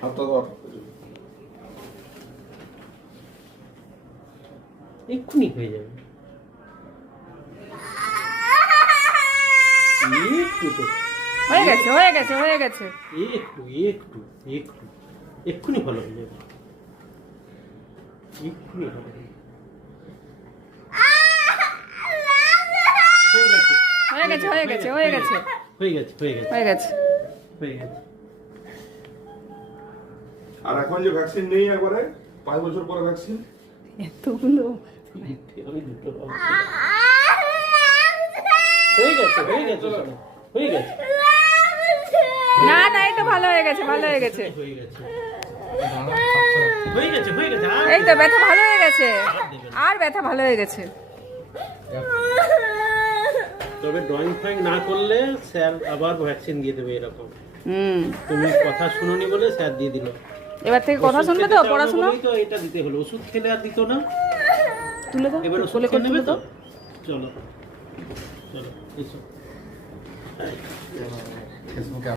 হাতটা ধর। এক্ষুনি হয়ে যাবে। একটু তো হয়ে গেছে হয়ে গেছে হয়ে গেছে। একটু একটু একটু এক্ষুনি ভালো হয়ে যাবে, এক্ষুনি ভালো হয়ে যাবে। হয়ে গেছে হয়ে গেছে হয়ে গেছে হয়ে গেছে হয়ে গেছে হয়ে গেছে। হয়ে গেছে। আর এখন যে ভ্যাকসিন নেই একবারে 5 বছর পরে ভ্যাকসিন, এতগুলো আমি দুটো হয়ে গেছে হয়ে গেছে হয়ে গেছে না না, এই তো ভালো হয়ে গেছে ভালো হয়ে গেছে। হয়ে গেছে হয়ে গেছে হয়ে গেছে। এই তো ব্যথা ভালো হয়ে গেছে, আর ব্যথা ভালো হয়ে গেছে। তবে ড্রয়িং ফ্রয়িং না করলে স্যার আবার ভ্যাকসিন দিয়ে দেবে এরকম। তুমি কথা শুনোনি বলে স্যার দিয়ে দিল। এবার থেকে কথা শুনবে তো, পড়াশোনা তো এটা দিতে হলো, ওষুধ খেলে আর দিত না। তুলে দাও, এবার ওষুধ কোলে খেয়ে করে নেবে তুলে তো। দাও। চলো চলো এসো। ফেসবুকে